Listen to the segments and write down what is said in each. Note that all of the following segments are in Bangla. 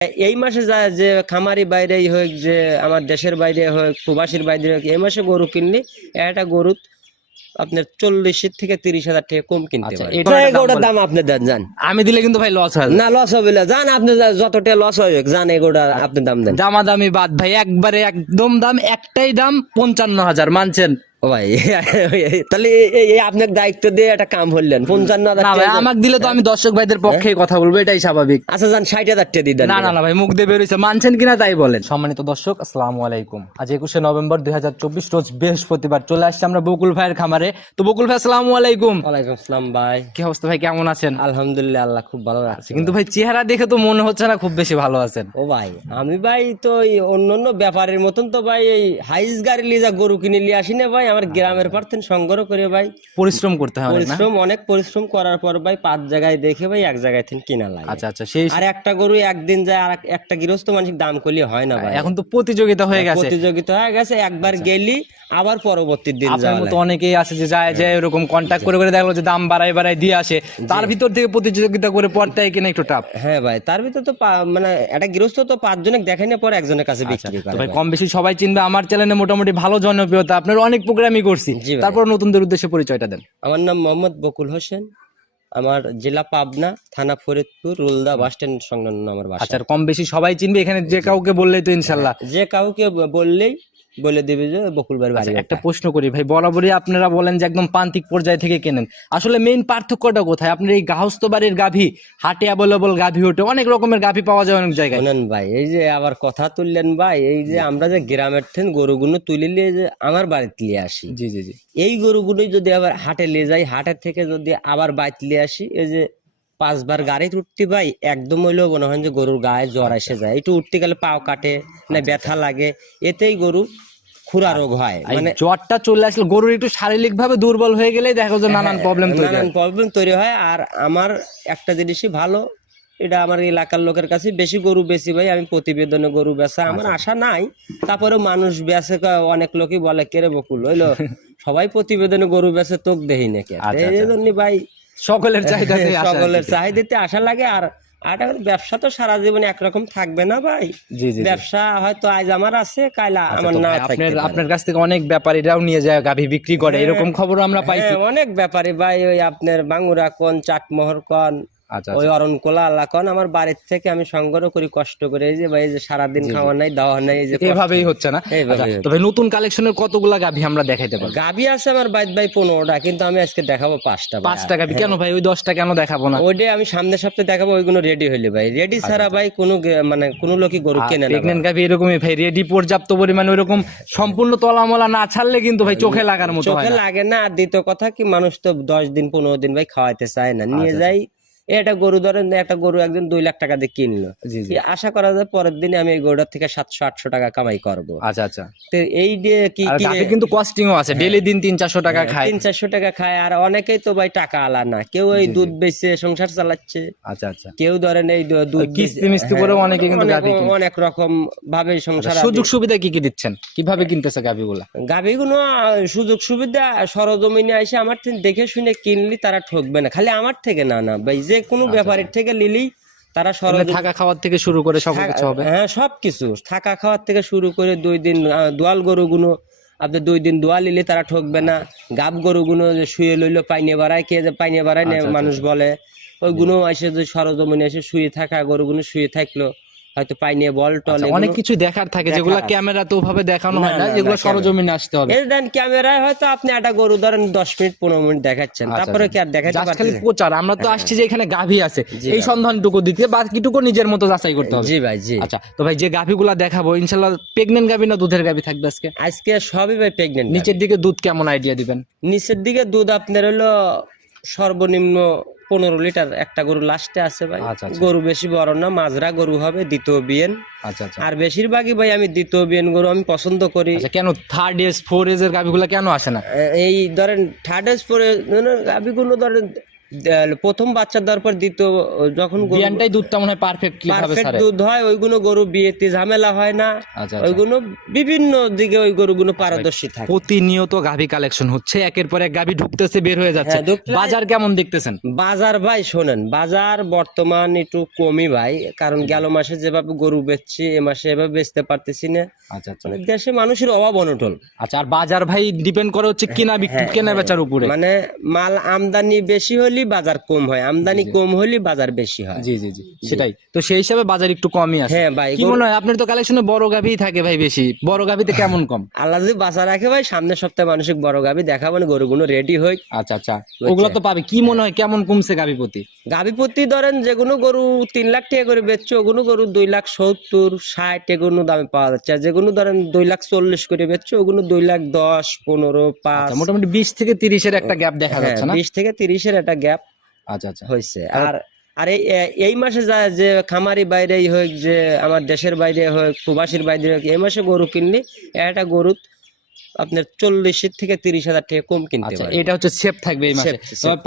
এই মাসে যা যে খামারি বাইরেই হোক যে আমার দেশের বাইরে হোক প্রবাসীর বাইরে হোক এই মাসে গরু কিনলে একটা গরু আপনার চল্লিশের থেকে তিরিশ হাজার টাকা কম কিনতে আচ্ছা, একটা দাম আপনি দেন যান। আমি দিলে কিন্তু ভাই লস হয় না লস হবে না। যান আপনি যতটা লস হবে যান এগুলোটা আপনি দাম দেন। দামাদামি বাদ ভাই একবারে একদম দাম একটাই দাম পঞ্চান্ন হাজার মানছেন? ও ভাই তাহলে এই- আপনার দায়িত্ব দিয়ে একটা কাম হলেন। পঞ্চান্ন হাজার আমাকে দিলে তো আমি দর্শক ভাইদের পক্ষেই কথা বলব এটাই স্বাভাবিক। আচ্ছা যান ষাট হাজার টাকা দিয়ে না না না ভাই মুখ দিয়ে বেরোইছে মানছেন কিনা তাই বলেন। সম্মানিত দর্শক আসসালামু আলাইকুম। আজ একুশে নভেম্বর দুই রোজ বৃহস্পতিবার চলে আসছে আমরা বকুল ভাইয়ের খামারে। তো বকুল ভাই আসসালামু আলাইকুম। ওয়ালাইকুম আসসালাম ভাই। কি অবস্থা ভাই কেমন আছেন? আলহামদুলিল্লাহ আল্লাহ খুব ভালো রাখছে কিন্তু ভাই। চেহারা দেখে তো মনে হচ্ছে না খুব বেশি ভালো আছেন। ও ভাই আমি ভাই তো এই অন্য অন্য ব্যাপারের মতন তো ভাই এই হাইস গাড়ি নিয়ে যা গরু কিনে নিয়ে আসি না ভাই আমার গ্রামের পার্থেন সংগ্রহ করে ভাই। পরিশ্রম করতে হবে পরিশ্রম অনেক পরিশ্রম করার পর ভাই পাঁচ জায়গায় দেখে ভাই এক জায়গায় থেকে কিনা লাগে। আচ্ছা আচ্ছা সেই আর একটা গরু একদিন যায় আর একটা গৃহস্থ মানসিক দাম করলে হয় না ভাই। এখন তো প্রতিযোগিতা হয়ে গেছে। প্রতিযোগিতা হয়ে গেছে একবার গেলি আবার পরবর্তী দিন আপনার মতো অনেকেই আছে যে যায় যায় এরকম কন্ট্যাক্ট করে করে দেখল যে দাম বাড়ায় বাড়ায় দিয়ে আসে। তার ভিতর থেকে প্রতিযোগিতা করে পড়তে কিনা একটু টাফ হ্যাঁ ভাই তার ভিতরে তো মানে একটা গৃহস্থ তো পাঁচজনে দেখে না পর একজনের কাছে বিক্রি আচ্ছা, তো করে ভাই কম বেশি সবাই চিনবে আমার চ্যানেলে মোটামুটি ভালো জনপ্রিয়তা আপনার অনেক প্রোগ্রামই করছি। তারপর নতুনদের উদ্দেশ্যে পরিচয়টা দেন। আমার নাম মোহাম্মদ বকুল হোসেন। আমার জেলা পাবনা থানা ফরিদপুর রুলদা বাস স্ট্যান্ড সংলগ্ন আমার বাসা। আচ্ছা আর কম বেশি সবাই চিনবে এখানে যে কাউকে বললেই তো ইনশাল্লাহ। যে কাউকে বললেই বলে দিবে যে বকুল বাড়ি বাড়ি একটা প্রশ্ন করি ভাই বরাবরই আপনারা বলেন যে একদম প্রান্তিক পর্যায় থেকে কেনেন। আসলে মেইন পার্থক্যটা কোথায়? আপনার এই গাহস্থ বাড়ির গাভী হাটে অ্যাভেলেবল গাভী ওঠে অনেক রকমের গাভী পাওয়া যায় অনেক জায়গায়। শোনেন ভাই এই যে আবার কথা তুললেন ভাই এই যে আমরা যে গ্রামের থেকে গরুগুলো তুলে নিয়ে যে আমার বাড়িতে নিয়ে আসি। জি জি জি। এই গরুগুলোই যদি আবার হাটে নিয়ে যাই হাটের থেকে যদি আবার বাড়িতে নিয়ে আসি এই যে পাঁচবার গাড়িতে উঠতে ভাই একদম হইলেও মনে হয় যে গরুর গায়ে জ্বর এসে যায়। একটু উঠতে গেলে পাও কাটে না ব্যথা লাগে এতেই গরু খুরা রোগ হয়। মানে জ্বরটা চলে আসলে গরুর একটু শারীরিক ভাবে দুর্বল হয়ে গেলেই দেখা যায় নানান প্রবলেম তৈরি নানান প্রবলেম তৈরি হয়। আর আমার একটা জিনিসই ভালো এটা আমার এলাকার লোকের কাছে বেশি গরু বেশি ভাই আমি প্রতিবেদনে গরু বেচা আমার আচ্ছা। আশা নাই। তারপরে মানুষ বেচে অনেক লোকই বলে কেরে বকুল? হইল সবাই প্রতিবেদনে গরু বেচে তোক দেহি নাকি আচ্ছা, এই জন্য ভাই সকলের চাহিদা সকলের চাহিদাতে আশা লাগে। আর আর ব্যবসা তো সারা জীবন একরকম থাকবে না ভাই। জি জি জি। ব্যবসা হয়তো আজ আমার আছে কাল আমার না আপনার আপনার কাছ থেকে অনেক ব্যাপারীরাও নিয়ে যায় গাভী বিক্রি করে এরকম খবর আমরা পাইছি। হ্যাঁ, অনেক ব্যাপারী ভাই ওই আপনার বাঙ্গুরা কোন চাটমোহর কোন আচ্ছা ওই অরণ কোলা আল্লাহ কোন আমার বাড়ির থেকে আমি সংগ্রহ করি কষ্ট করে। এই যে ভাই এই যে সারাদিন খাওয়া নাই দাওয়া নাই এই যে। এভাবেই হচ্ছে না? এইভাবেই আচ্ছা, নতুন কালেকশনের কতগুলা গাভী আমরা দেখাইতে পারব? গাভি আছে আমার বাইত ভাই পনেরোটা কিন্তু আমি আজকে দেখাবো পাঁচটা। পাঁচটা গাভী। কেন ভাই? ওই দশটা কেন দেখাবো না? ওইটাই আমি সামনের সপ্তাহে দেখাবো ওইগুলো রেডি হইলে ভাই। রেডি ছাড়া ভাই কোনো মানে কোনো লোকই গরু কেনে না। প্রেগনেন্ট গাভী এরকমই ভাই রেডি পর্যাপ্ত পরিমাণে ওইরকম সম্পূর্ণ তলামলা না ছাড়লে কিন্তু ভাই চোখে লাগার মতো চোখে লাগে না। আর দ্বিতীয় কথা কি মানুষ তো দশ দিন পনেরো দিন ভাই খাওয়াইতে চায় না। আচ্ছা, নিয়ে যাই একটা গরু ধরেন একটা গরু একজন দুই লাখ টাকা দিয়ে কিনলো। আশা করা যায় পরের দিনে আমি এই গরুটার থেকে সাতশো আটশো টাকা কামাই করব। আচ্ছা আচ্ছা। তো এই যে কি কিন্তু কস্টিংও আছে। ডেলি দিন তিন চারশো টাকা খায়। তিন চারশো টাকা খায়। আর অনেকেই তো ভাই টাকা আলা না। কেউ এই দুধ বেচে সংসার চালাচ্ছে। আচ্ছা আচ্ছা। কেউ ধরেন এই দুধ কিস্তি মিস্তি করেও অনেকে কিন্তু অনেক- রকম ভাবে সংসার সুযোগ সুবিধা কি কি দিচ্ছেন? কীভাবে কিনতেছে গাভীগুলা? গাভীগুলো সুযোগ সুবিধা সরজমিনে এসে আমার থেকে দেখে শুনে কিনলি তারা ঠকবে না। খালি আমার থেকে না না। ভাই যে কোনো আচ্ছা, ব্যাপারের থেকে নিলেই তারা সরল থাকা খাওয়ার থেকে শুরু করে সব কিছু হবে। হ্যাঁ সব কিছু। থাকা খাওয়ার থেকে শুরু করে দুই দিন দোয়াল গরুগুলো আপনি দুই দিন দোয়া নিলে তারা ঠকবে না। গাব গরুগুলো যে শুয়ে লইলো পাইনে বাড়ায় কে যে পাইনে বাড়ায় আচ্ছা, মানুষ বলে। ওইগুলো এসে যে সরজমিনে এসে শুয়ে থাকা গরুগুলো শুয়ে থাকল। হয়তো পাইনে বল টল আচ্ছা, অনেক কিছু দেখার থাকে যেগুলো। ক্যামেরাতে ওভাবে দেখানো হয় না যেগুলো সরজমিনে আসতে হবে। এই দেন ক্যামেরায় হয়তো আপনি একটা গরু ধরেন দশ মিনিট পনেরো মিনিট দেখাচ্ছেন তারপরে কি আর দেখাতে জাস্ট খালি প্রচার আমরা তো আসছি যে এখানে গাভী আছে। এই সন্ধানটুকু দিতে বাকিটুকু নিজের মতো যাচাই করতে হবে। জি ভাই জি। আচ্ছা তো ভাই যে গাভীগুলা দেখাবো ইনশাল্লাহ প্রেগনেন্ট গাভী না দুধের গাভী থাকবে আজকে? আজকে সবই ভাই প্রেগনেন্ট নিচের দিকে দুধ কেমন আইডিয়া দিবেন? নিচের দিকে দুধ আপনার হলো সর্বনিম্ন পনেরো লিটার একটা গরু লাস্টে আছে ভাই। আচ্ছা, আচ্ছা। গরু বেশি বড় না মাজরা গরু হবে দ্বিতীয় বিয়েন। আচ্ছা আর বেশিরভাগই ভাই আমি দ্বিতীয় বিয়েন গরু আমি পছন্দ করি। আচ্ছা কেন থার্ড এজ ফোর এজ এর গাভিগুলো কেন আসে না? এই ধরেন থার্ড এজ ফোর এজ গাভিগুলো ধরেন প্রথম বাচ্চা দেওয়ার পর দ্বিতীয় যখন বিয়ানটাই দুধটা মনে হয় পারফেক্টলি ভাবে পারফেক্ট দুধ হয় ওইগুলো গরু বিয়েতে ঝামেলা হয় না। আচ্ছা আচ্ছা। ওইগুলো বিভিন্ন দিকে ওই গরুগুলো পারদর্শী থাকে। প্রতিনিয়ত গাভী কালেকশন হচ্ছে একের পর এক গাভী ঢুকতেছে বের হয়ে যাচ্ছে। হ্যাঁ, বাজার কেমন দেখতেছেন? বাজার ভাই শোনেন বাজার বর্তমান একটু কমই ভাই কারণ গেল মাসে যেভাবে গরু বেচছি এ মাসে এভাবে বেচতে পারতেছি না। আচ্ছা আচ্ছা। মানে দেশে মানুষের অভাব অনটল আচ্ছা আর বাজার ভাই ডিপেন্ড করে হচ্ছে কিনা বিক্রি কেনা বেচার উপরে। মানে মাল আমদানি বেশি হলে বাজার কম হয় আমদানি কম হলে বাজার বেশি হয়। জি জি জি সেটাই। তো সেই হিসাবে বাজার একটু কমই আছে। হ্যাঁ ভাই কি মনে হয়? আপনার তো কালেকশনে বড় গাভী থাকে ভাই বেশি। বড় গাভীতে কেমন কম? আল্লাহ যদি বাঁচা রাখে ভাই সামনের সপ্তাহে মানুষিক বড় গাবি দেখাবেন গরুগুলো রেডি হই। আচ্ছা আচ্ছা। ওগুলো তো পাবে। কি মনে হয় কেমন কমছে গাভী প্রতি গাভি প্রতি ধরেন যেগুলো গরু তিন লাখ টাকা করে বেচছে ওগুলো গরু দুই লাখ সত্তর ষাট এগুলো দামে পাওয়া যাচ্ছে। আর যেগুলো ধরেন দুই লাখ চল্লিশ করে বেচছে ওগুলো দুই লাখ দশ পনেরো পাঁচ। আচ্ছা, মোটামুটি বিশ থেকে তিরিশের একটা গ্যাপ দেখা হ্যাঁ, যাচ্ছে না? বিশ থেকে তিরিশের একটা গ্যাপ আচ্ছা আচ্ছা। হয়েছে আর আর এই মাসে যা যে খামারি বাইরেই হোক যে আমার দেশের বাইরে হোক প্রবাসীর বাইরে হোক এই মাসে গরু কিনলে একটা গরু আপনার চল্লিশ থেকে তিরিশ হাজার টাকা কম কিনতে আচ্ছা পারে এটা হচ্ছে সেফ থাকবে এই মাসে।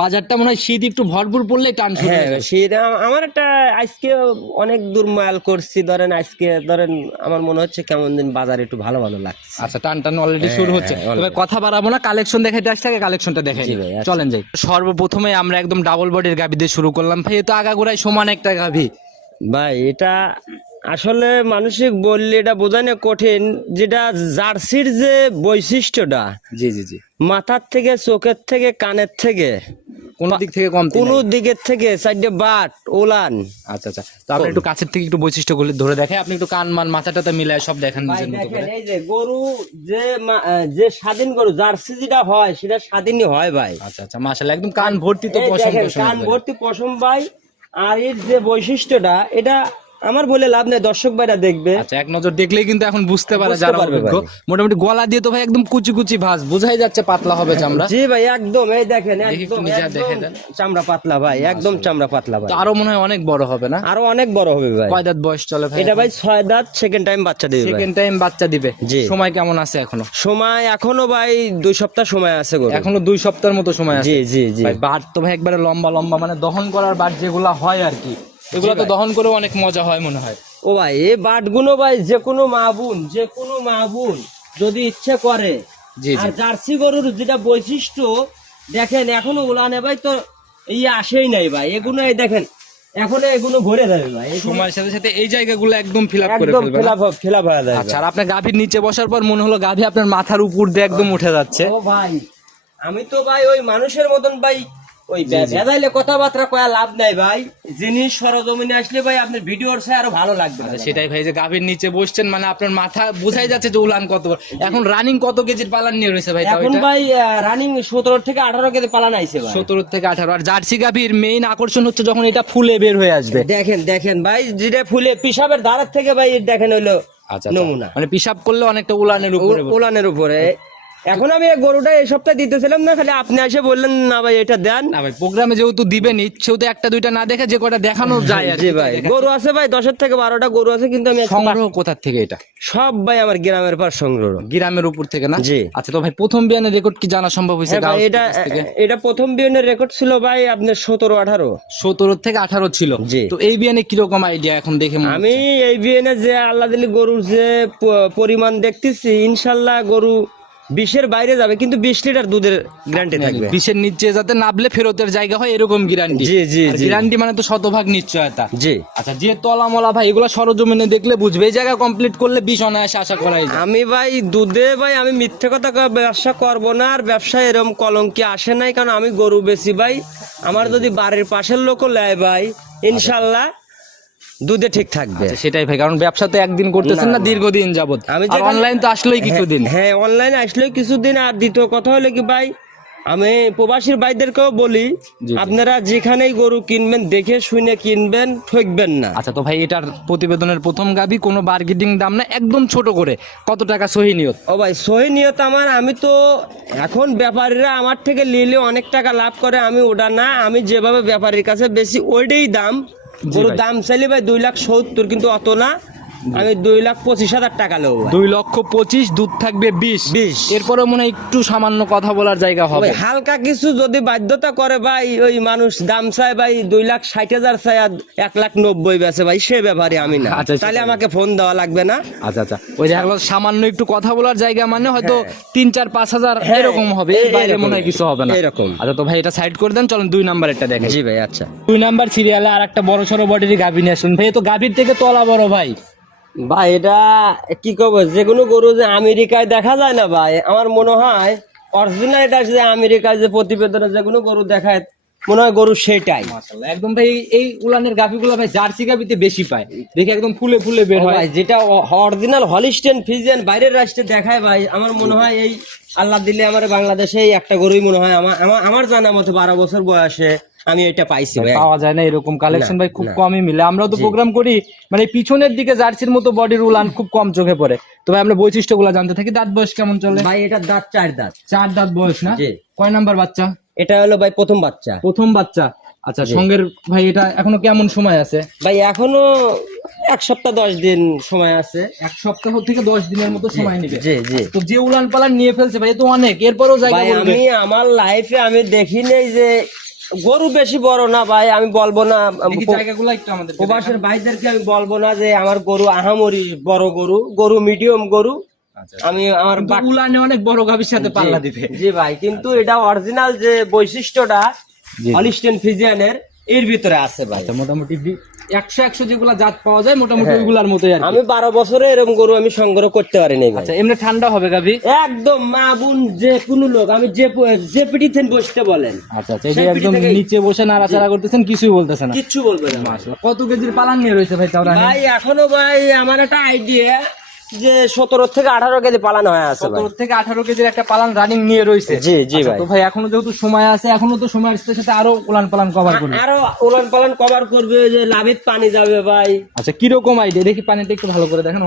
বাজারটা মনে হয় শীত একটু ভরপুর পড়লে টান শুরু হ্যাঁ হয়ে। সেটা আমার একটা আজকে অনেক দূর মাল করছি ধরেন আজকে ধরেন আমার মনে হচ্ছে কেমন দিন বাজার একটু ভালো ভালো লাগছে। আচ্ছা টান টান অলরেডি শুরু হচ্ছে। হ্যাঁ, তবে কথা বাড়াবো না কালেকশন দেখাইতে আগে কালেকশনটা দেখাই আচ্ছা। চলেন যাই। সর্বপ্রথমে আমরা একদম ডাবল বডির গাভি দিয়ে শুরু করলাম। ভাই এ তো আগাগোড়াই সমান একটা গাভি। ভাই এটা আসলে মানসিক বললে এটা বোঝানো কঠিন যেটা জার্সির যে বৈশিষ্ট্যটা জি জি জি। মাথার থেকে চোখের থেকে কানের থেকে কোন দিক থেকে কম কোন দিকের থেকে সাইডে বাট ওলান। আচ্ছা আচ্ছা। তো আপনি একটু কাছের থেকে একটু বৈশিষ্ট্যগুলো ধরে দেখে আপনি একটু কান মান মাথাটাতে মিলায় সব দেখেন নিজের মতো করে। এই যে গরু যে যে স্বাধীন গরু জার্সি যেটা হয় সেটা স্বাধীনই হয় ভাই। আচ্ছা আচ্ছা মাশাআল্লাহ একদম কান ভর্তি তো পশম কান ভর্তি পশম ভাই আর এর যে বৈশিষ্ট্যটা এটা আমার বলে লাভ নেই দর্শক ভাইরা দেখবে। আচ্ছা এক নজর দেখলেই কিন্তু এখন বুঝতে পারে যারা অভিজ্ঞ। মোটামুটি গলা দিয়ে তো ভাই একদম কুচি কুচি ভাঁজ বোঝাই যাচ্ছে পাতলা হবে চামড়া। জি ভাই একদম এই দেখেন একদম নিজে একদম চামড়া পাতলা ভাই একদম চামড়া পাতলা ভাই। আরও মনে হয় অনেক বড় হবে না? আরও অনেক বড় হবে ভাই। কয় দাঁত বয়স চলে ভাই এটা ভাই ছয় দাঁত সেকেন্ড টাইম বাচ্চা দিবে সেকেন্ড টাইম বাচ্চা দিবে। জি। সময় কেমন আছে এখনও? সময় এখনও ভাই দুই সপ্তাহ সময় আছে গো এখনও দুই সপ্তাহের মতো সময় আছে? জি জি। জি ভাই বাট তো ভাই একবারে লম্বা লম্বা মানে দহন করার বাট যেগুলা হয় আর কি। এগুলো তো দহন করেও অনেক মজা হয় মনে হয়। ও ভাই এই বাটগুলো ভাই যে কোনো মা বোন যে কোনো মা বোন যদি ইচ্ছে করে। আর জার্সি গরুর যেটা বৈশিষ্ট্য দেখেন এখনও উলানে ভাই তো ইয়ে আসেই নাই ভাই। এগুলো এই দেখেন এখনও এগুলো ভরে যাবে ভাই। সময়ের সাথে সাথে এই জায়গাগুলো একদম ফিল আপ করে একদম ফেলবে না? ফেলা ফেলা ভরা যাবে আচ্ছা আর আপনার গাভীর নিচে বসার পর মনে হলো গাভী আপনার মাথার উপর দিয়ে একদম উঠে যাচ্ছে। ও ভাই আমি তো ভাই ওই মানুষের মতন ভাই ওই ভেদাইলে কথাবার্তা কয়া লাভ নাই ভাই। জিনিস সরজমিনে আসলে ভাই আপনার ভিডিওর সে আরও ভালো লাগবে আচ্ছা, সেটাই ভাই যে গাভীর নিচে বসছেন মানে আপনার মাথা বোঝাই যাচ্ছে যে উলান কত এখন রানিং কত কেজির পালান নিয়ে রয়েছে ভাই এখন ভাই রানিং সতেরো থেকে আঠারো কেজি পালান আইছে ভাই। সতেরো থেকে আঠারো। আর জার্সি গাভীর মেইন আকর্ষণ হচ্ছে যখন এটা ফুলে বের হয়ে আসবে। দেখেন দেখেন ভাই যেটা ফুলে পিসাবের ধারের থেকে ভাই দেখেন হইল আচ্ছা নমুনা। মানে পিসাব করলে অনেকটা উলানের উপরে উলানের উপরে। এখন আমি এই গরুটা এই সপ্তাহে দিতেছিলাম না খালি আপনি এসে বললেন না ভাই এটা দেন। না ভাই প্রোগ্রামে যেহেতু দিবেন সেহেতু একটা দুইটা না দেখে যে কটা দেখানো যায় আর জি ভাই। গরু আছে ভাই দশের থেকে বারোটা গরু আছে কিন্তু আমি সংগ্রহ কোথার থেকে এটা? সব ভাই আমার গ্রামের পর সংগ্রহ। গ্রামের উপর থেকে না? জি। আচ্ছা তো ভাই প্রথম বিয়ানের রেকর্ড কি জানা সম্ভব হয়েছে হ্যাঁ ভাই এটা এটা প্রথম বিয়নের রেকর্ড ছিল ভাই আপনার সতেরো আঠারো। সতেরো থেকে আঠারো ছিল। জি। তো এই বিয়ানে কীরকম আইডিয়া এখন দেখে আমি এই বিয়নে যে আল্লাহ দিলি গরুর যে পরিমাণ দেখতেছি ইনশাল্লাহ গরু বিশের বাইরে যাবে কিন্তু বিশ লিটার দুধের গ্যারান্টি থাকবে। বিশের নিচে যাতে নাবলে ফেরতের জায়গা হয় এরকম গ্যারান্টি জি জি গ্যারান্টি মানে তো শতভাগ নিশ্চয়তা। জি। আচ্ছা যে তলা মলা ভাই এগুলো সরজমিনে দেখলে বুঝবে এই জায়গা কমপ্লিট করলে বিষ অনায়াসে আশা করাই যায়। আমি ভাই দুধে ভাই আমি মিথ্যে কথা ব্যবসা করব না আর ব্যবসায় এরকম কলঙ্কি আসে নাই কারণ আমি গরু বেশি ভাই। আমার যদি বাড়ির পাশের লোকও নেয় ভাই ইনশাল্লাহ। দুধে ঠিক থাকবে। আচ্ছা, সেটাই ভাই কারণ ব্যবসা তো একদিন করতেছেন না দীর্ঘদিন যাবত আমি অনলাইন তো আসলেই কিছুদিন। হ্যাঁ অনলাইন আসলে কিছুদিন। আর দ্বিতীয় কথা হলো কি ভাই আমি প্রবাসীর ভাইদেরকেও বলি আপনারা যেখানেই গরু কিনবেন দেখে শুনে কিনবেন ঠকবেন না। আচ্ছা তো ভাই এটার প্রতিবেদনের প্রথম গাবি কোনো বার্গেটিং দাম না একদম ছোট করে। কত টাকা সহি নিয়ত? ও ভাই সহি নিয়ত আমার আমি তো এখন ব্যাপারীরা আমার থেকে নিলে অনেক টাকা লাভ করে আমি ওটা না আমি যেভাবে ব্যাপারীর কাছে বেশি ওইটাই দাম। গরুর দাম চাইলে ভাই দুই লাখ সত্তর কিন্তু অত না। আমি দুই লাখ পঁচিশ হাজার টাকা নেব দুই লক্ষ পঁচিশ দুধ থাকবে বিশ। 20 এরপরে মনে হয় একটু সামান্য কথা বলার জায়গা হবে। হালকা কিছু যদি বাধ্যতা করে ভাই ওই মানুষ দাম চায় ভাই দুই লাখ ষাট হাজার চায় আর এক লাখ নব্বই বেছে ভাই সে ব্যাপারে আমি না। আচ্ছা, তাহলে আমাকে ফোন দেওয়া লাগবে না? আচ্ছা আচ্ছা। ওই গেলো সামান্য একটু কথা বলার জায়গা মানে হয়তো হ্যাঁ। তিন চার পাঁচ হাজার হ্যাঁ, এরকম হবে। এর এ- বাইরে এরকম। মনে হয় কিছু হবে না। এরকম। আচ্ছা তো ভাই এটা সাইড করে দেন চলেন দুই নাম্বারেরটা দেখেন। জি ভাই আচ্ছা। দুই নাম্বার সিরিয়ালে আর একটা বড় সড়ো বডির গাভী নিয়ে আসুন। ভাই এ তো গাভীর থেকে তলা বড় ভাই। ভাই এটা কি কব যে কোনো গরু যে আমেরিকায় দেখা যায় না ভাই আমার মনে হয় অরিজিনাল এটা যে আমেরিকায় যে প্রতিবেদনে যে কোনো গরু দেখায় মনে হয় গরু সেটাই। একদম ভাই এই- উলানের গাভীগুলো ভাই জার্সি গাভীতে বেশি পায়। দেখে একদম ফুলে ফুলে বের হয়। যেটা অরিজিনাল হলিস্টেন ফিজিয়ান বাইরের রাষ্ট্রে দেখায় ভাই আমার মনে হয় এই আল্লাহ দিলে আমার বাংলাদেশে এই একটা গরুই মনে হয় আমার আমার জানা মতো বারো বছর বয়সে আমি এটা পাইছি ভাই পাওয়া যায় না এরকম কালেকশন ভাই খুব। কমই মিলে। আমরাও তো প্রোগ্রাম করি মানে পিছনের দিকে জার্সির মতো বডির উলান খুব কম চোখে পড়ে। তো ভাই আমরা বৈশিষ্ট্যগুলো জানতে থাকি। দাঁত বয়স কেমন চলে? ভাই এটা দাঁত চার দাঁত। চার দাঁত বয়স না। কয় নাম্বার বাচ্চা? এটা হলো ভাই প্রথম বাচ্চা। প্রথম বাচ্চা। আচ্ছা সঙ্গের ভাই এটা এখনও কেমন সময় আছে? ভাই এখনও এক সপ্তাহ দশ দিন সময় আছে। এক সপ্তাহ থেকে দশ দিনের মতো সময় নিবে। জি জি। তো যে উলান পালান নিয়ে ফেলছে ভাই তো অনেক। এরপরও জায়গা আমি আমার লাইফে আমি দেখি নেই যে গরু বেশি বড় না ভাই আমি বলব না জায়গাগুলো একটু আমাদের প্রবাসের ভাইদেরকে আমি বলব না যে আমার গরু আহামরি বড় গরু গরু মিডিয়াম গরু। আমি আমার উলানে অনেক বড় গাভীর সাথে পাল্লা দিবে। জি ভাই কিন্তু এটা অরিজিনাল যে বৈশিষ্ট্যটা। হলিস্টেন ফিজিয়ানের এর ভিতরে আছে ভাই। আচ্ছা, মোটামুটি একশো একশো যেগুলা জাত পাওয়া যায় মোটামুটি ওইগুলার মতোই আর আমি বারো বছরে এরকম গরু আমি সংগ্রহ করতে পারিনি আচ্ছা এমনি ঠান্ডা হবে গাভি একদম মা বোন যে কোনো লোক আমি যে যে পিটিতে বসতে বলেন। আচ্ছা আচ্ছা এই যে একদম নিচে বসে নাড়াচাড়া করতেছেন কিছুই বলতেছেন না। কিচ্ছু বলবে না। কত কেজির পালান নিয়ে রয়েছে ভাই তাহলে ভাই এখনও ভাই আমার একটা আইডিয়া যে সতেরো থেকে আঠারো কেজি পালানো হয়ে আছে সতেরো থেকে আঠারো কেজির একটা পালান রানিং নিয়ে রয়েছে। জি জি আচ্ছা, ভাই। তো ভাই এখনও যেহেতু সময় আছে এখনও তো সময়ের সাথে সাথে আরও উলান পালান কভার করবে। আরও উলান পালান কভার করবে যে লাভিত পানি যাবে ভাই। আচ্ছা আইডিয়া দেখি পানিটা একটু ভালো করে দেখেন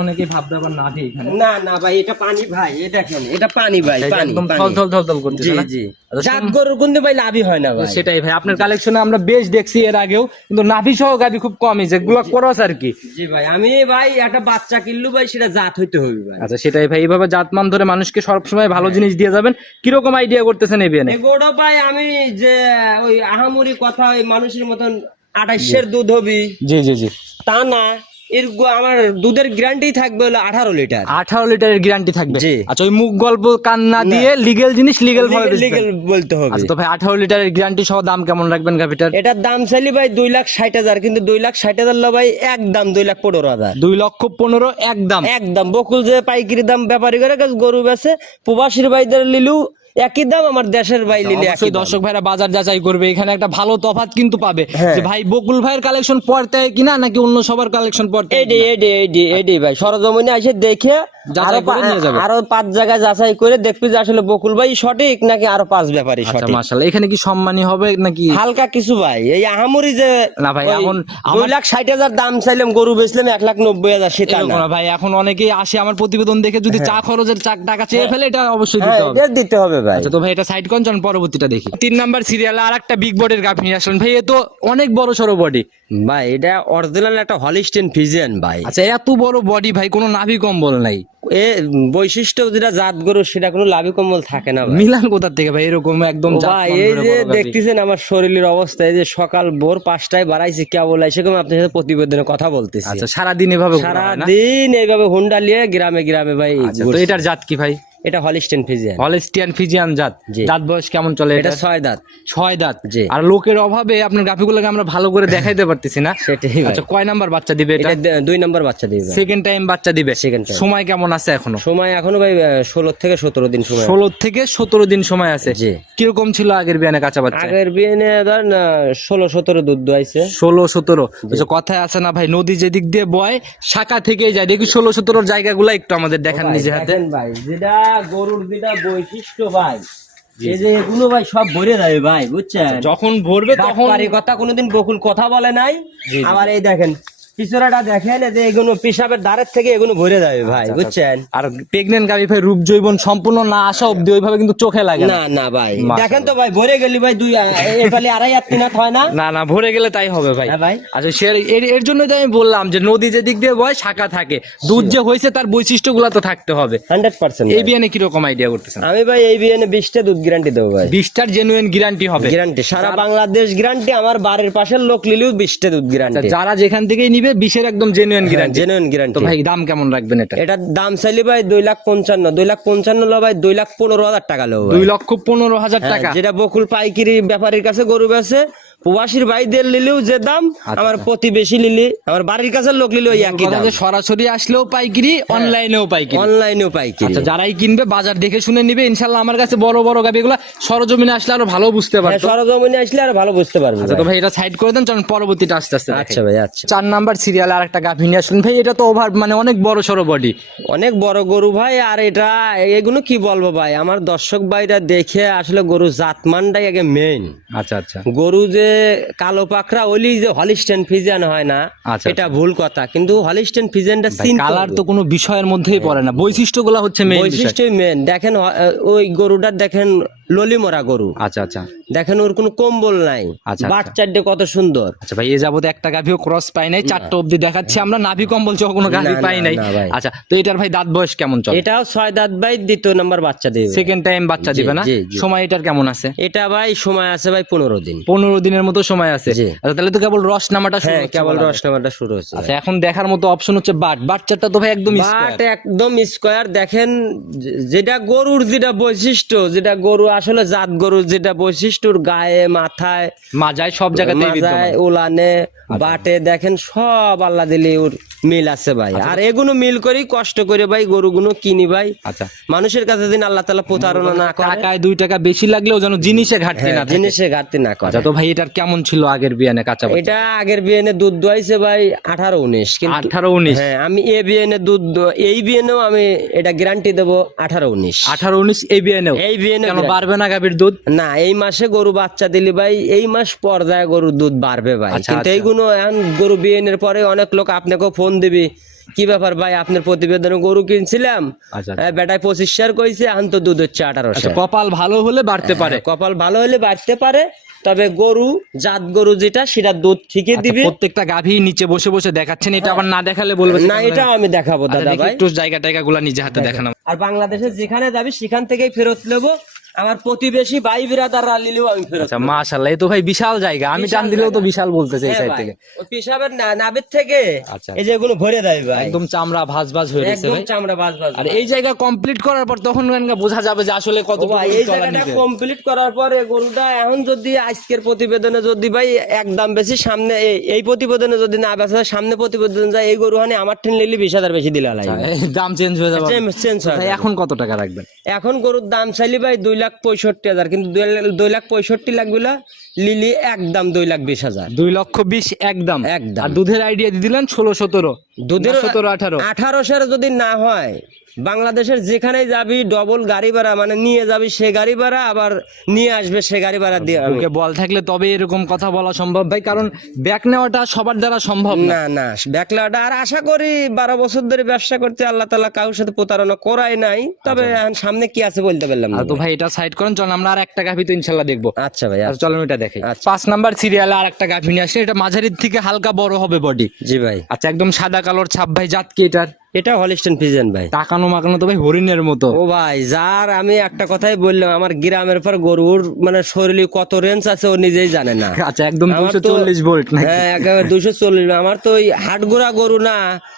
দাবার না দিয়ে এখানে। না না ভাই এটা পানি ভাই এটা দেখেন এটা পানি ভাই পানি একদম। থল থল থল থল করতেছে জি জি। আচ্ছা, জাত গরুর কিন্তু ভাই লাভই হয় না ভাই। সেটাই ভাই আপনার কালেকশনে আমরা বেশ দেখছি এর আগেও কিন্তু নাভি সহ গাবি খুব কমই যেগুলো করস আর কি। জি ভাই আমি ভাই একটা বাচ্চা কিনলু ভাই সেটা জাত হইতে হবে ভাই। আচ্ছা সেটাই ভাই। এইভাবে জাতমান ধরে মানুষকে সবসময় ভালো জিনিস দিয়ে যাবেন। কীরকম আইডিয়া করতেছেন এই বিয়ানে এগুলো ভাই আমি যে ওই আহামরি কথা ওই মানুষের মতন আঠাইশের দুধ হবি জি জি জি। তা না। এর আমার দুধের গ্যারান্টি থাকবে হলো আঠারো লিটার আঠারো লিটারের গ্যারান্টি থাকবে। আচ্ছা ওই মুখ গল্প কান না। দিয়ে লিগেল জিনিস লিগেল লিগেল বলতে হবে। আচ্ছা তো ভাই আঠারো লিটারের গ্যারান্টি সহ দাম কেমন রাখবেন গাভিটার? এটার দাম চাইলি ভাই দুই লাখ ষাট হাজার কিন্তু দুই লাখ ষাট হাজার লো ভাই একদম দুই লাখ পনেরো হাজার। দুই লক্ষ পনেরো একদম একদম বকুল যে পাইকারি দাম ব্যাপারী করে গরু বেছে প্রবাসীর ভাইদের লিলু একই দাম আমার দেশের ভাই লিলে একই অবশ্যই দর্শক ভাইরা বাজার যাচাই করবে। এখানে একটা ভালো তফাৎ কিন্তু পাবে। হ্যাঁ। যে ভাই বকুল ভাইয়ের কালেকশন পড়তে হয় কিনা নাকি অন্য সবার কালেকশন পড়তে হয় এডি এডি এডি এডি ভাই সরজমিনে এসে দেখে আরও পাঁচ জায়গায় যাচাই করে দেখবি যে আসলে বকুল ভাই সঠিক নাকি আরও পাঁচ আচ্ছা সঠিক। মাশাআল্লাহ। এখানে কি সম্মানী হবে নাকি? হালকা কিছু ভাই। এই আহামরি যে না ভাই, এখন দুই আমার- লাখ ষাট হাজার দাম চাইলাম গরু বেচলাম এক লাখ নব্বই হাজার সেটা না। ভাই এখন অনেকেই আসে আমার প্রতিবেদন দেখে যদি চা খরচের চা টাকা চেয়ে ফেলে এটা অবশ্যই হ্যাঁ দিতে হবে দিতে হবে ভাই। আচ্ছা তো ভাই এটা সাইড কোন চল পরবর্তীটা দেখি। তিন নাম্বার সিরিয়ালে আর একটা বিগ বডির গাভি নিয়ে আসলেন ভাই এ তো অনেক বড় সড়ো বডি ভাই এটা অরিজিনাল একটা হলিস্টেন ফিজিয়ান ভাই। আচ্ছা এত বড় বডি ভাই কোনো নাভি কম্বল নাই। এ বৈশিষ্ট্য যেটা জাত গরু সেটা কোনো লাভি কম্বল থাকে না মিলান কোথার থেকে ভাই? এরকম একদম ভাই এই যে দেখতেছেন আমার শরীরের অবস্থা এই যে সকাল ভোর পাঁচটায় বাড়াইছি কেবল সেরকম আপনার সাথে প্রতিবেদনে কথা বলতেছি। আচ্ছা সারাদিন এভাবে সারাদিন সারা এইভাবে হুন্ডা নিয়ে গ্রামে গ্রামে ভাই আচ্ছা তো এটার জাত কি ভাই? এটা হলিস্টেন ফিজিয়ান হলস্টিয়ান ফিজিয়ান জাত। দাঁত বয়স কেমন চলে এটা ছয় দাঁত। ছয় দাঁত। জি। আর লোকের অভাবে আপনার গাভিগুলোকে আমরা ভালো করে দেখাইতে পারতেছি না। সেটাই। আচ্ছা কয় নাম্বার বাচ্চা দিবে এটা? দুই নাম্বার বাচ্চা দিবে। সেকেন্ড টাইম বাচ্চা দিবে। সেকেন্ড। সময় কেমন আছে এখনও? সময় এখনও ভাই ষোলো থেকে সতেরো দিন সময় ষোলো থেকে সতেরো দিন সময় আছে। জি। কীরকম ছিল আগের বিয়ানে কাঁচা বাচ্চা? আগের বিয়ে নিয়ে ধর ষোলো সতেরো দুধ দোয়াইছে। ষোলো সতেরো। আচ্ছা কথায় আছে না ভাই নদী যেদিক দিয়ে বয় শাখা থেকেই যায়। দেখি ষোলো সতেরোর জায়গাগুলো একটু আমাদের দেখান নিজে হাতে। ভাই যেটা গরুর যেটা বৈশিষ্ট্য ভাই। এই যে এগুলো ভাই সব ভরে যাবে ভাই বুঝছেন? যখন ভরবে তখন তখন কথা কোনোদিন বকুল কথা বলে নাই। আমার এই দেখেন পিছনেটা দেখেন যে এগুলো পিসাবের দ্বারের থেকে এগুলো ভরে যাবে আচ্ছা, ভাই বুঝছেন? আর প্রেগনেন্ট ভাই রূপ জৈবন সম্পূর্ণ না আসা অব্দি ওইভাবে কিন্তু চোখে লাগে না। না ভাই। দেখেন তো ভাই ভরে গেলি ভাই দুই এপালি আড়াই আর তিন হয় না? না না ভরে গেলে তাই হবে ভাই। হ্যাঁ ভাই। আচ্ছা সে এর জন্য তো আমি বললাম যে নদী যে দিক দিয়ে বয় শাখা থাকে। দুধ যে হয়েছে তার বৈশিষ্ট্যগুলো তো থাকতে হবে। হান্ড্রেড পার্সেন্ট এই বিয়ানে কীরকম আইডিয়া করতেছেন? আমি ভাই এই বিয়ে বিশটা দুধ গ্যারান্টি দেবো ভাই। বিশটার জেনুইন গ্যারান্টি হবে। গ্যারান্টি সারা বাংলাদেশ গ্যারান্টি আমার বাড়ির পাশের লোক নিলেও বিশটা দুধ গ্যারান্টি যারা যেখান থেকেই নিবে বিশের একদম জেনুইন গ্যারান্টি জেনুইন তো ভাই দাম কেমন রাখবেন এটা? এটার দাম চাইলে ভাই দুই লাখ পঞ্চান্ন দুই লাখ পঞ্চান্ন লো ভাই দুই লাখ পনেরো হাজার টাকা লো দুই লক্ষ পনেরো হাজার হ্যাঁ, টাকা। যেটা বকুল পাইকারি ব্যাপারীর কাছে গরু বেছে প্রবাসীর ভাইদের লিলেও যে দাম আচ্ছা, আমার প্রতিবেশী লিলি আমার বাড়ির কাছে লোক লিলেও ওই একই দাম। সরাসরি আসলেও পাইকিরি অনলাইনেও পাইকিরি। অনলাইনেও পাইকারি। আচ্ছা যারাই কিনবে বাজার দেখে শুনে নিবে ইনশাল্লাহ আমার কাছে বড় বড় গাবি এগুলো সরজমিনে আসলে আরও ভালো বুঝতে হ্যাঁ পারবে সরজমিনে আসলে আর ভালো বুঝতে পারবে আচ্ছা তো ভাই। এটা সাইড করে দেন চলুন পরবর্তীটা আস্তে আস্তে আচ্ছা ভাই আচ্ছা। চার নাম্বার সিরিয়ালে আর একটা গাভি নিয়ে আসলেন। ভাই এটা তো ওভার মানে অনেক বড় সড়ো বডি অনেক বড় গরু ভাই আর এটা এগুলো কি বলব ভাই? আমার দর্শক ভাইরা দেখে আসলে গরু জাতমানটাই আগে মেইন আচ্ছা আচ্ছা। গরু যে কালো পাকড়া ওলি যে হলিস্টেন ফিজিয়ান হয় না আচ্ছা, এটা ভুল কথা। কিন্তু হলিস্টেন ফিজিয়ানটা ভাই কালার তো কোনো বিষয়ের মধ্যেই পড়ে না। বৈশিষ্ট্যগুলো হচ্ছে মেইন বিষয়। বৈশিষ্ট্য মেন দেখেন ওই গরুটার দেখেন ললিমরা গরু। আচ্ছা আচ্ছা। দেখেন ওর কোনো কম্বল নাই। আচ্ছা। বাচ্চাডে কত সুন্দর। আচ্ছা ভাই এ যাবত একটা গাভিও ক্রস পাই নাই। চারটা অবধি দেখাচ্ছি। আমরা নাভি কম্বল সহ কোনো গাভি পাই নাই। আচ্ছা তো এটার ভাই দাঁত বয়স কেমন চলে? এটাও ছয় দাঁত ভাই দ্বিতীয় নাম্বার বাচ্চা দেবে। সেকেন্ড টাইম বাচ্চা দিবে না। সময় এটার কেমন আছে? এটা ভাই সময় আছে ভাই পনেরো দিন। পনেরো দিনের মতো সময় আছে। আচ্ছা তাহলে তো কেবল রস নামাটা শুরু হ্যাঁ কেবল রস নাম্বারটা শুরু হচ্ছে আচ্ছা এখন দেখার মতো অপশন হচ্ছে বাট। বাচ্চাটা তো ভাই একদম বাট একদম স্কোয়ার দেখেন যেটা গরুর যেটা বৈশিষ্ট্য যেটা গরু আসলে জাত গরুর যেটা বৈশিষ্ট্য ওর গায়ে মাথায় মাজায় সব জায়গাতেই মাজায় বিদ্যমান। উলানে বাটে দেখেন সব আল্লাহ দিলে ওর মিল আছে ভাই। আর এগুলো মিল করেই কষ্ট করে ভাই গরুগুলো কিনি ভাই। আচ্ছা। মানুষের কাছে দিন আল্লাহ তালা প্রতারণা না করে। টাকায় দুই টাকা বেশি লাগলেও যেন জিনিসে ঘাটতি না হ্যাঁ, জিনিসে ঘাটতি না করে। আচ্ছা তো ভাই এটার কেমন ছিল আগের বিয়ানে কাঁচা বাচ্চা? এটা আগের বিয়েনে দুধ দোয়াইছে ভাই আঠারো উনিশ কিন্তু আঠারো উনিশ। হ্যাঁ আমি এ বিয়েনে দুধ দো- এই বিয়েনেও আমি এটা গ্যারান্টি দেবো আঠারো উনিশ। আঠারো উনিশ এই বিয়ানেও? এই বিয়েনে কেন বাড়বে না গাভীর দুধ? না এই মাসে গরু বাচ্চা দিলি ভাই এই মাস পর্যায়ে গরুর দুধ বাড়বে ভাই। আচ্ছা, কিন্তু আচ্ছা। এইগুলো এখন গরু বিয়েনের পরে অনেক লোক আপনাকেও ফোন দিবি কি ব্যাপার ভাই আপনার প্রতিবেদনে গরু কিনছিলাম? আচ্ছা হ্যাঁ, বেটায় পঁচিশ শেয়ার কইছে এখন তো দুধ হচ্ছে আঠারো কপাল ভালো হলে বাড়তে পারে। কপাল ভালো হলে বাড়তে পারে তবে গরু জাত গরু যেটা সেটা দুধ ঠিকই দিবে। প্রত্যেকটা গাভী নিচে বসে বসে দেখাচ্ছেন এটা আবার না দেখালে বলবে না এটা আমি দেখাবো আচ্ছা, দাদা ভাই। একটু জায়গা টায়গা গুলা নিজে হাতে দেখানো। আর বাংলাদেশে যেখানে যাবি সেখান থেকেই ফেরত নেব। আমার প্রতিবেশী ভাই বিরাদাররা নিলেও আমি ফেরত আচ্ছা মাশাল্লাহ এই তো ভাই বিশাল জায়গা। আমি টান দিলেও তো বিশাল বলতেছে এই হ্যাঁ সাইড থেকে। পেশাবের না- থেকে আচ্ছা। এই যে এগুলো ভরে দেয় ভাই। একদম চামড়া ভাজ ভাজ হয়ে গেছে একদম চামড়া বাজ বাজ আর এই জায়গা কমপ্লিট করার পর তখন বোঝা যাবে যে আসলে কত ভাই এই জায়গাটা কমপ্লিট করার পরে গরুটা এখন যদি আজকের প্রতিবেদনে যদি ভাই একদম বেশি সামনে এই- এই প্রতিবেদনে যদি না বেচা সামনে প্রতিবেদন যায় এই গরু হানি আমার ঠেন লিলি বিশ হাজার বেশি দিলা লাগে দাম চেঞ্জ হয়ে যাবে। চেঞ্জ হয় এখন কত টাকা রাখবেন? এখন গরুর দাম চাইলি ভাই দুই লাখ পঁয়ষট্টি হাজার কিন্তু দুই লাখ- পঁয়ষট্টি লাখ না, লিলি একদম দুই লাখ বিশ হাজার। দুই লক্ষ বিশ একদম। একদম। দুধের আইডিয়া দিয়ে দিলেন ষোলো সতেরো দুধের সতেরো আঠারো। আঠারোশের যদি না হয় বাংলাদেশের যেখানে যাবি ডবল গাড়ি ভাড়া মানে নিয়ে যাবি সে গাড়ি ভাড়া আবার নিয়ে আসবে সে গাড়ি ভাড়া দিয়ে ওকে বল থাকলে তবে এরকম কথা বলা সম্ভব। ভাই কারণ ব্যাক নেওয়াটা সবার দ্বারা সম্ভব না। না না নেওয়াটা আর আশা করি বারো বছর ধরে ব্যবসা করতে আল্লাহ তালা কারোর সাথে প্রতারণা করাই নাই তবে এখন সামনে কি আছে বলতে পারলাম না। তো ভাই এটা সাইড করেন চল আমরা আর একটা গাভি তো ইনশাল্লাহ দেখব। আচ্ছা ভাই আচ্ছা, চলেন এটা দেখি। আচ্ছা। পাঁচ নাম্বার সিরিয়ালে আর একটা গাভি নিয়ে আসে এটা মাঝারির থেকে হালকা বড় হবে বডি জি ভাই। আচ্ছা একদম সাদা কালোর ছাপ ভাই জাত কি এটার? এটা হলিস্টেন ফিজেন ভাই। তাকানো মাকানো তো ভাই হরিণের মতো। ও ভাই যার আমি একটা কথাই বললাম আমার গ্রামের পর গরুর মানে শরীরে কত রেঞ্জ আছে ও নিজেই জানে না। আচ্ছা একদম দুশো চল্লিশ ভোল্ট হ্যাঁ একেবারে দুশো চল্লিশ আমার তো ওই হাটগোড়া গরু না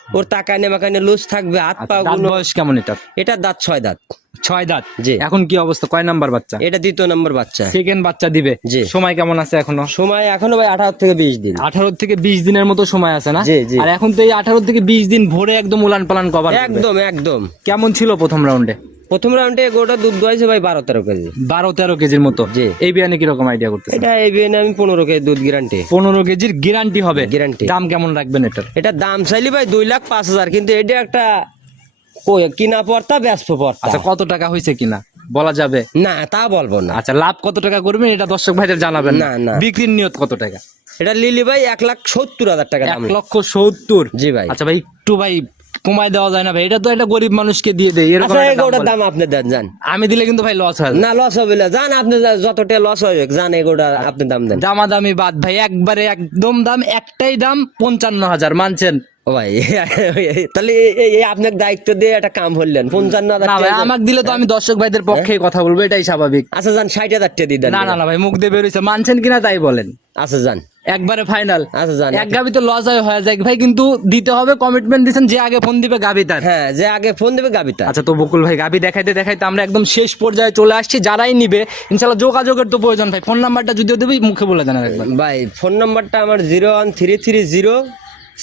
ওর তাকানে মাকানে লুজ থাকবে হাত পা আচ্ছা, দাঁতগুলো বয়স কেমন এটা? এটা দাঁত ছয় দাঁত। ছয় দাঁত? জি। এখন কি অবস্থা? কয় নাম্বার বাচ্চা? এটা দ্বিতীয় নাম্বার বাচ্চা। সেকেন্ড বাচ্চা দিবে। জি। সময় কেমন আছে এখনও? সময় এখনও ভাই আঠারো থেকে বিশ দিন। আঠারো থেকে বিশ দিনের মতো সময় আছে না? জি, জি। আর এখন তো এই আঠারো থেকে বিশ দিন ভোরে একদম উলান পালান কভার একদম একদম। কেমন ছিল প্রথম রাউন্ডে প্রথম রাউন্ডে গোটা দুধ দোয়াইছে ভাই বারো তেরো কেজি। বারো তেরো কেজির মতো? জি। এই বিয়ানে কীরকম আইডিয়া করতেছে এটা এই বিয়ে আমি পনেরো কেজি দুধ গ্যারান্টি পনেরো কেজির গ্যারান্টি হবে। গ্যারান্টি দাম কেমন রাখবেন এটার? এটা দাম চাইলি ভাই দুই লাখ পাঁচ হাজার কিন্তু এটা একটা কই, কিনা পড়তা ব্যস্ত পড়তা। আচ্ছা কত টাকা হয়েছে কিনা? বলা যাবে? না তা বলব না। আচ্ছা লাভ কত টাকা করবেন এটা দর্শক ভাইদের জানাবেন না, না। বিক্রির নিয়ত কত টাকা? এটা লিলি ভাই এক লাখ সত্তর হাজার টাকা এক লক্ষ সত্তর? জি ভাই। আচ্ছা ভাই একটু ভাই কমায় দেওয়া যায় না ভাই। এটা তো একটা গরিব মানুষকে দিয়ে দেয়। এরকম আচ্ছা একটা দাম। দাম আপনি দেন যান। আমি দিলে কিন্তু ভাই লস হয় না লস হবে না। জান আপনি যতটা লস হয় জান এই গোটা আপনি দাম দেন। দামাদামি বাদ ভাই একবারে একদম দাম একটাই দাম পঞ্চান্ন হাজার। মানছেন? ভাই তাহলে এই দায়িত্ব দিয়ে একটা কাম হলেন। পঞ্চান্ন হাজার ভাই আমাকে দিলে তো আমি দর্শক ভাইদের পক্ষে কথা বলব এটাই স্বাভাবিক। আচ্ছা যান ষাট হাজার টাকা দিয়ে দেন। না না না ভাই মুখ দিয়ে বেরোইছে মানছেন কিনা তাই বলেন। আচ্ছা যান। একবারে ফাইনাল আচ্ছা যান এক গাবি তো লস হয় হয়ে যায় ভাই কিন্তু দিতে হবে কমিটমেন্ট দিচ্ছেন যে আগে ফোন দিবে গাবি তার। হ্যাঁ যে আগে ফোন দেবে গাবিটা আচ্ছা তো বকুল ভাই গাবি দেখাইতে দেখাইতে আমরা একদম শেষ পর্যায়ে চলে আসছি। যারাই নিবে ইনশাল্লাহ যোগাযোগের তো প্রয়োজন ভাই। ফোন নাম্বারটা যদিও দেবে মুখে বলে দেন একবার। ভাই ফোন নাম্বারটা আমার zero one three three zero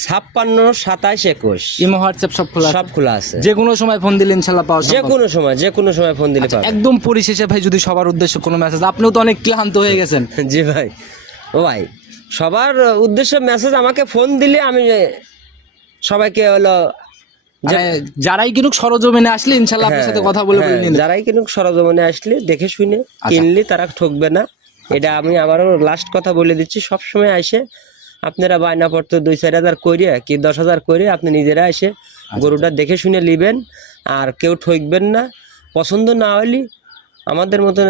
ছাপ্পান্ন সাতাশ একুশ। ইমো হোয়াটসঅ্যাপ সব খোলা সব খোলা আছে। যে কোনো সময় ফোন দিলে ইনশাল্লাহ পাওয়া যে কোনো সময় যে কোনো সময় ফোন দিলে পাবে একদম পরিশেষে ভাই যদি সবার উদ্দেশ্যে কোনো মেসেজ আপনিও তো অনেক ক্লান্ত হয়ে গেছেন। জি ভাই। ও ভাই সবার উদ্দেশ্যে মেসেজ আমাকে ফোন দিলে আমি সবাইকে হলো মানে যারাই কিনুক সরজমিনে আসলে ইনশাল্লাহ আপনার সাথে কথা বলে হ্যাঁ, যারাই কিনুক সরজমনে আসলে দেখে শুনে আচ্ছা। কিনলে তারা ঠকবে না। এটা আমি আবারও লাস্ট কথা বলে দিচ্ছি সব সময় আসে আপনারা বায়না পড়তো দুই চার হাজার করে কি দশ হাজার করে আপনি নিজেরা এসে আচ্ছা, গরুটা দেখে শুনে নেবেন আর কেউ ঠকবেন না। পছন্দ না হলে আমাদের মতন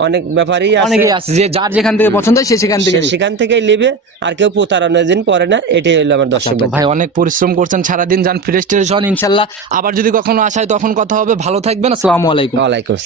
অনেক ব্যাপারই আছে। অনেকেই আছে যে যার যেখান থেকে পছন্দ হয় সে সেখান থেকে সেখান থেকেই নেবে আর কেউ প্রতারণার দিন পরে না এটাই হলো আমার দর্শক ভাই অনেক পরিশ্রম করছেন সারাদিন যান ফ্রেস্টেশন ট্রেশ হন ইনশাল্লাহ। আবার যদি কখনো আসায় তখন কথা হবে। ভালো থাকবেন আসসালামু আলাইকুম। ওয়ালাইকুম।